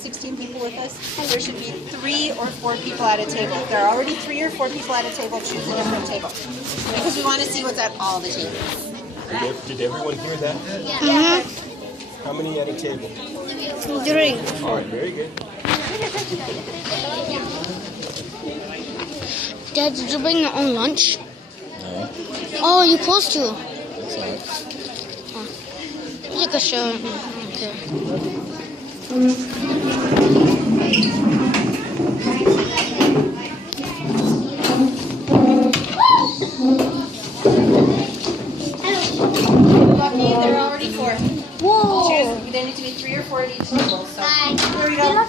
16 people with us, there should be 3 or 4 people at a table. If there are already 3 or 4 people at a table, choose a different table. Because we want to see what's at all the tables. Did everyone hear that? Mm-hmm. How many at a table? 3. All right, very good. Dad, did you bring your own lunch? No. Oh, you're supposed to. That's all right. You can show me. Okay. Lucky, there are already 4. Whoa. Choose. There need to be 3 or 4 at each table. So here we go.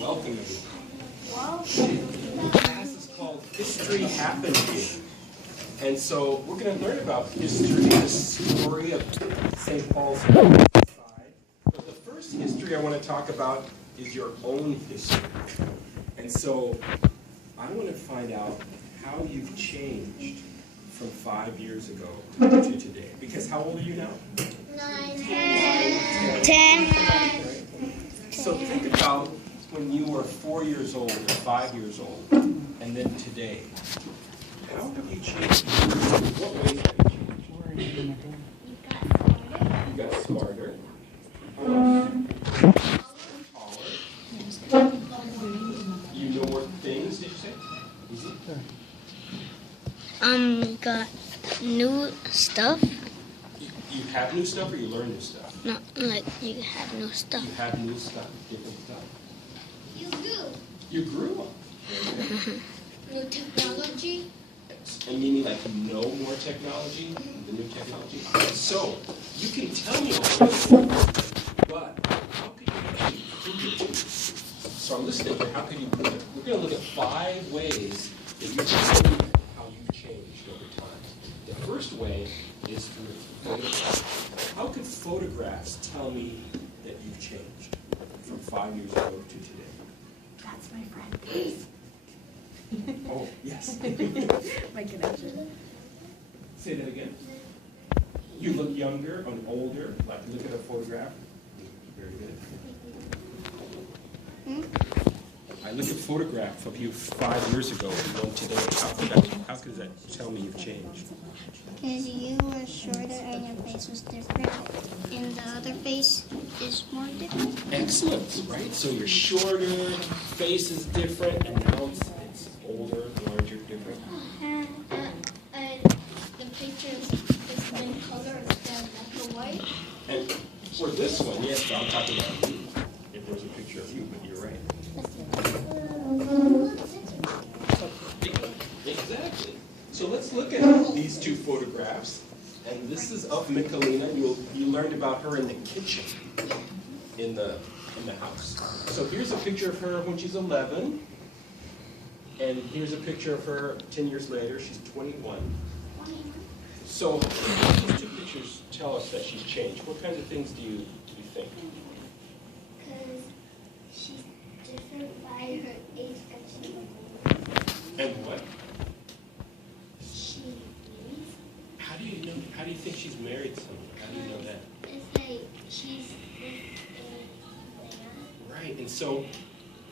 Welcome everyone. Class is called History Happened Here. And so we're going to learn about history, the story of St. Paul's side. But the first history I want to talk about is your own history. And so I want to find out how you've changed from 5 years ago to today. Because how old are you now? 9, 10. So think about when you were 4 years old or 5 years old, and then today. How have you changed? What ways have you changed? You got smarter. Taller. You know more things, did you say? Got new stuff. You have new stuff or you learn new stuff? No, like you have new stuff. You have new stuff, different stuff. You grew. You grew up. New technology. And meaning like you know more technology, the new technology. So you can tell me all this, but how could you actually prove it to me? So I'm listening here. How can you prove it? We're going to look at 5 ways that you can prove how you've changed over time. The first way is through photographs. How could photographs tell me that you've changed from 5 years ago to today? That's my friend. Oh, yes. My connection. Say that again. You look younger and older, like look at a photograph. Very good. I look at a photograph of you 5 years ago and one today. How could that tell me you've changed? Because you were shorter and your face was different, and the other face is more different. Excellent, right? So you're shorter, face is different, and now it's older, larger, different. And the picture is the same color instead of black and white. And for this one, yes, I'm talking about you. If there's a picture of you, but you're right. Exactly. So let's look at these 2 photographs. And this is of Michelina. You learned about her in the kitchen in the house. So here's a picture of her when she's 11. And here's a picture of her 10 years later. She's 21. So these 2 pictures tell us that she's changed. What kinds of things do you think? Because she's different by her age, actually. And what? She leaves. How do you know? How do you think she's married someone? How do you know that? It's like she's with a man. Right. And so,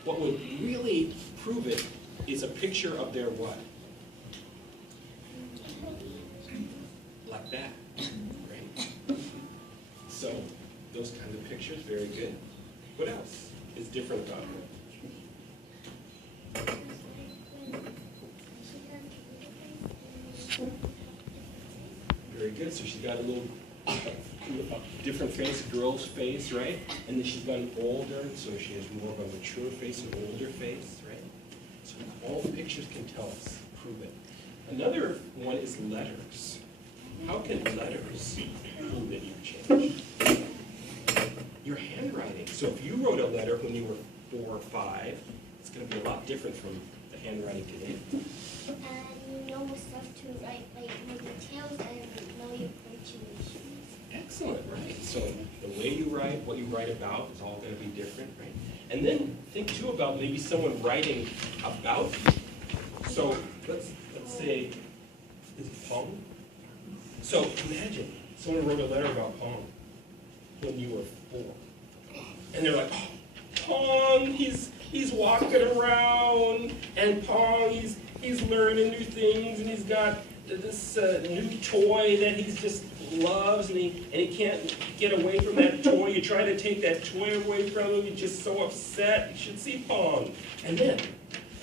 what would really prove it is a picture of their what? Like that. Right. So, those kinds of pictures, very good. What else is different about her? Very good. So she's got a little different face, girl's face, right? And then she's gotten older, so she has more of a mature face, an older face, right? So all the pictures can tell us, prove it. Another one is letters. How can letters prove that you've changed? Your handwriting. So if you wrote a letter when you were 4 or 5, it's going to be a lot different from the handwriting today. And you know stuff to write, like more details and know your punctuation. Excellent, right? So the way you write, what you write about is all going to be different, right? And then think too about maybe someone writing about you. So let's say, is it Pong? So imagine someone wrote a letter about Pong when you were 4. And they're like, oh, Pong, he's walking around, and Pong, he's learning new things, and he's got this new toy that he just loves, and he can't get away from that toy. You try to take that toy away from him, he's just so upset. You should see Pong. And then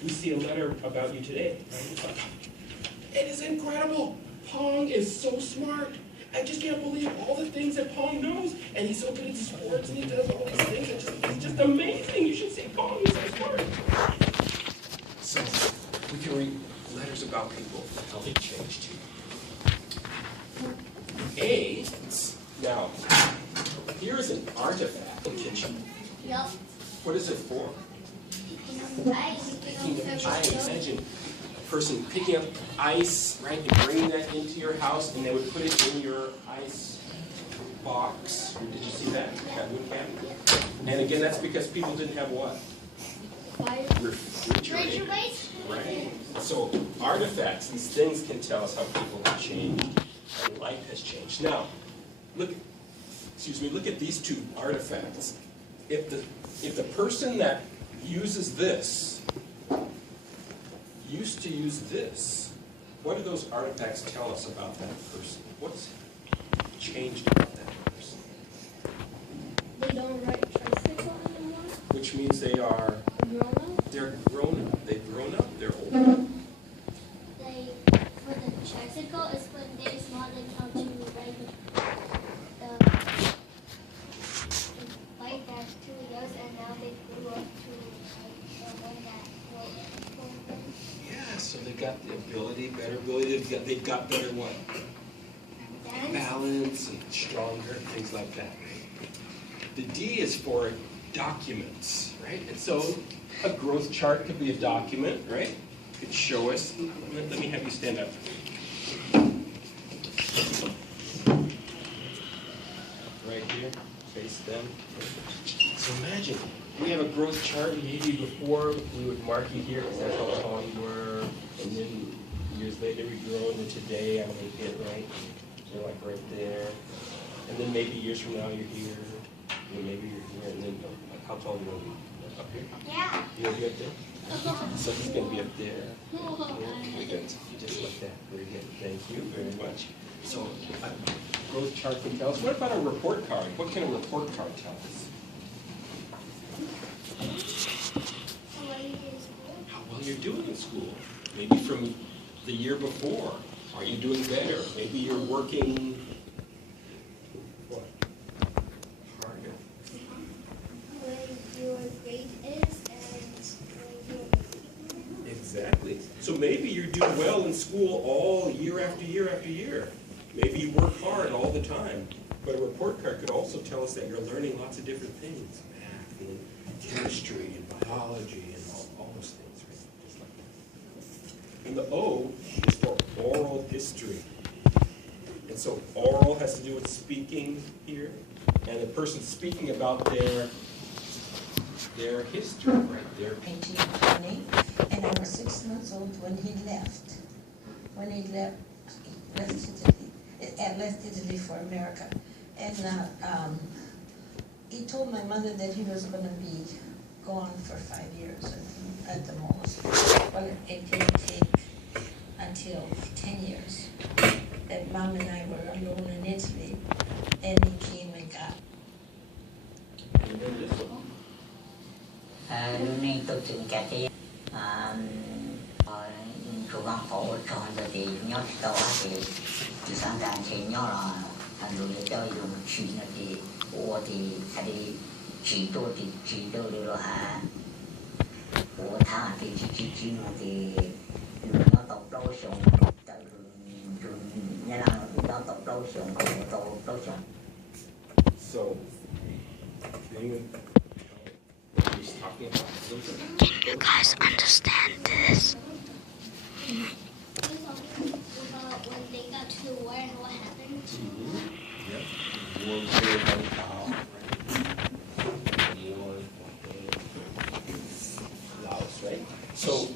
we see a letter about you today. Right? It's like, it is incredible. Pong is so smart. I just can't believe all the things that Pong knows. And he's so good at sports, and he does all these things. It's just amazing. You should see Pong. He's so smart. So we can read letters about people, how they changed too. Now, here is an artifact in the kitchen. Yup. What is it for? Picking up ice. Imagine a person picking up ice, right, and bringing that into your house, and they would put it in your ice box. Did you see that? That wood cabinet? And again, that's because people didn't have what? Refrigerator. Right. So artifacts, these things can tell us how people have changed and life has changed. Now, look at these two artifacts. If the person that uses this used to use this, what do those artifacts tell us about that person? What's changed about that person? They don't ride tricycle anymore. Which means they are Grown up. they're grown up. They've grown up. They're older. They for the tricycle is when they learned how to ride the bike that's 2 years, and now they grew up to the one that will. Yeah, so they got the ability, better ability. They've got better what? Balance and stronger, things like that. Right? The D is for documents, right? And so a growth chart could be a document, right? It could show us. Let me have you stand up. Right here, face them. So imagine, we have a growth chart. Maybe before we would mark you here because that's how tall you were, and then years later we grow into today. I'm gonna get it right. You're like right there, and then maybe years from now you're here, and maybe you're here, and then how tall do you want to be? Up here? Yeah. You want to be up there? So he's gonna be up there. Very good. Just like that. Very good. Thank you very much. So a growth chart can tell us. What about a report card? What can a report card tell us? How well you're doing in school. Maybe from the year before. Are you doing better? Maybe you're working what? Harder. Where your grade is and where Exactly. So maybe you're doing well in school all year after year after year. Maybe you work hard all the time. But a report card could also tell us that you're learning lots of different things. Math and chemistry and biology and all those things, right? Just like that. And the O is for oral history. And so oral has to do with speaking here. And the person speaking about their history, right? Their 1920, and I was 6 months old when he left. When he left Italy for America. And he told my mother that he was going to be gone for 5 years at the most. Well, it didn't take until 10 years that Mom and I were alone in Italy, and he came and got. And then this one. Lúc này tôi từng cả cái cố gắng phẫu thuật rồi thì nhớ đầu thì sáng ra thì nhớ là rồi cho dùng chỉ là thì ô thì cái chỉ tôi được rồi hả ô thà thì chỉ mà thì nó tộc đâu xuống tại rồi nhà nào nó tộc đâu xuống tộc đâu xuống. So, anyone? He's talking about Can you guys understand this? they got to the war and what happened. Yep. War very Lao, right? War Laos, right? So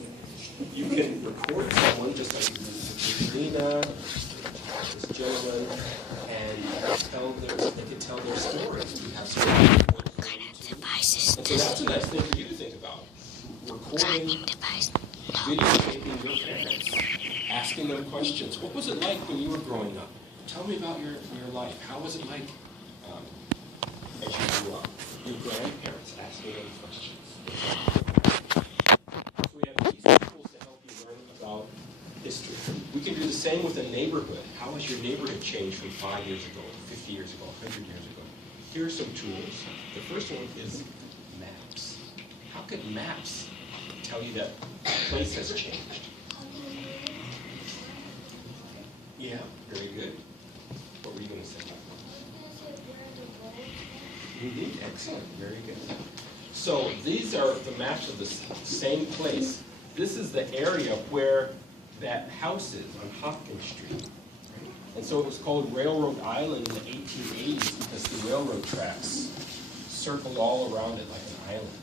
you can record someone just like Lena, this gentleman, and they can tell their story. You have some Kind of devices. and so that's a nice thing for you to think about. Recording, videotaping your parents, asking them questions. What was it like when you were growing up? Tell me about your life. How was it like as you grew up? Your grandparents asking them questions. So we have these tools to help you learn about history. We can do the same with a neighborhood. How has your neighborhood changed from 5 years ago, 50 years ago, 100 years ago? Here are some tools. The first one is maps. How could maps tell you that a place has changed? Yeah, very good. What were you going to say? Indeed, excellent, very good. So these are the maps of the same place. This is the area where that house is on Hopkins Street. And so it was called Railroad Island in the 1880s because the railroad tracks circled all around it like an island.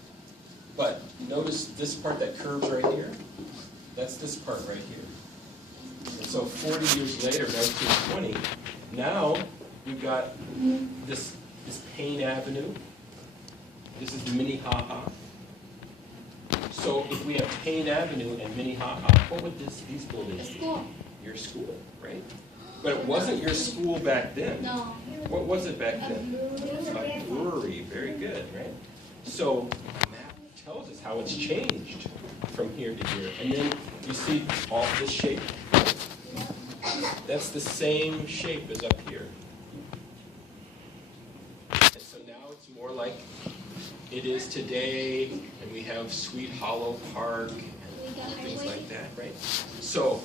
But notice this part that curves right here? That's this part right here. And so 40 years later, 1920, now we've got this Payne Avenue. This is Minnehaha. So if we have Payne Avenue and Minnehaha, what would these buildings be? Your school, right? But it wasn't your school back then. No. What was it back then? A brewery. Very good, right? So the map tells us how it's changed from here to here. And then you see all this shape? That's the same shape as up here. And so now it's more like it is today, and we have Sweet Hollow Park and things like that, right? So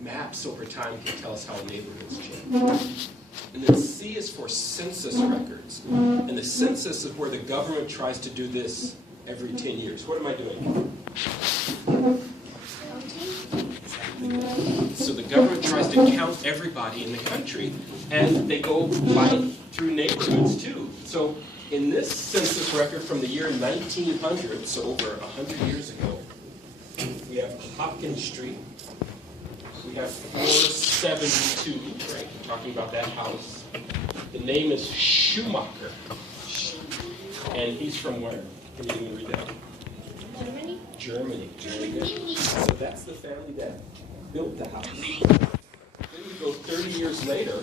maps over time can tell us how neighborhoods change. And then C is for census records. And the census is where the government tries to do this every 10 years. What am I doing? So the government tries to count everybody in the country, and they go through neighborhoods too. So in this census record from the year 1900, so over 100 years ago, we have Hopkins Street. We have 472, right? We're talking about that house. The name is Schumacher. And he's from where? Can you even read that? Germany? Germany. Very good. So that's the family that built the house. Then we go 30 years later.